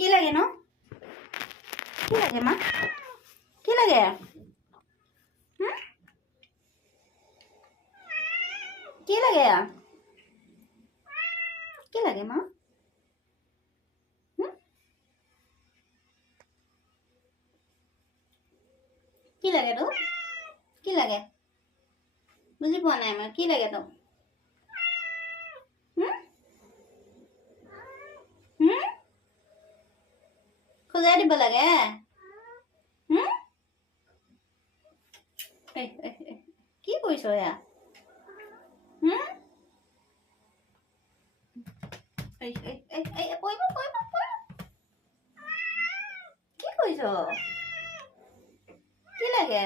কি লাগে ন কি লাগে মা কি লাগে কি লাগে কি লাগে মা কি লাগে তো কি লাগে বুজি পোৱা নাই মই কি লাগে তো খোজাই দিব লাগে কি কৰিছ এয়া কি কৰিছ কি লাগে